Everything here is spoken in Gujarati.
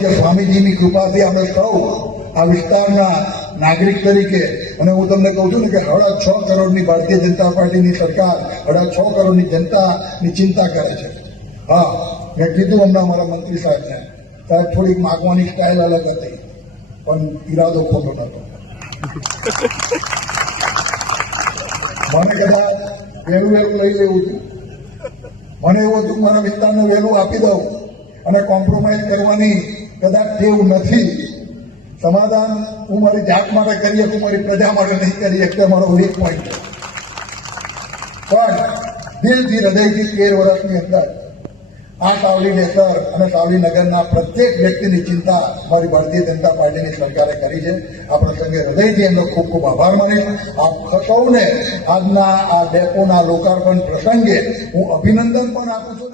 સ્વામીજીની કૃપાથી અમે સૌ આ વિસ્તારના નાગરિક તરીકે, અને હું તમને કહું છું ને કે 6.5 કરોડની ભારતીય જનતા પાર્ટીની સરકાર 6.5 કરોડની જનતાની ચિંતા કરે છે. હા, મેં કીધું હમણાં મારા મંત્રી સાહેબને, સાહેબ થોડીક માગવાની સ્ટાઇલ અલગ હતી, પણ ઈરાદો ખોટો નતો. મને કદાચ વહેલું લઈ લેવું હતું, મને એવું હતું મારા વિસ્તારને વહેલું આપી દઉં, અને કોમ્પ્રોમાઇઝ કરવાની કદાચ ટેવ નથી. સમાધાન હું મારી જાત માટે કરી શકું, મારી પ્રજા માટે નહીં કરી શકતો, મારો વીક પોઈન્ટ છે. પણ દિલથી હૃદયથી 13 વર્ષની અંદર આ સાવલી નેસર અને સાવલી નગરના પ્રત્યેક વ્યક્તિની ચિંતા મારી ભારતીય જનતા પાર્ટીની સરકારે કરી છે. આ પ્રસંગે હૃદયથી એમનો ખૂબ ખૂબ આભાર માનીશ. આપ સૌને આજના આ ડેપોના લોકાર્પણ પ્રસંગે હું અભિનંદન પણ આપું છું.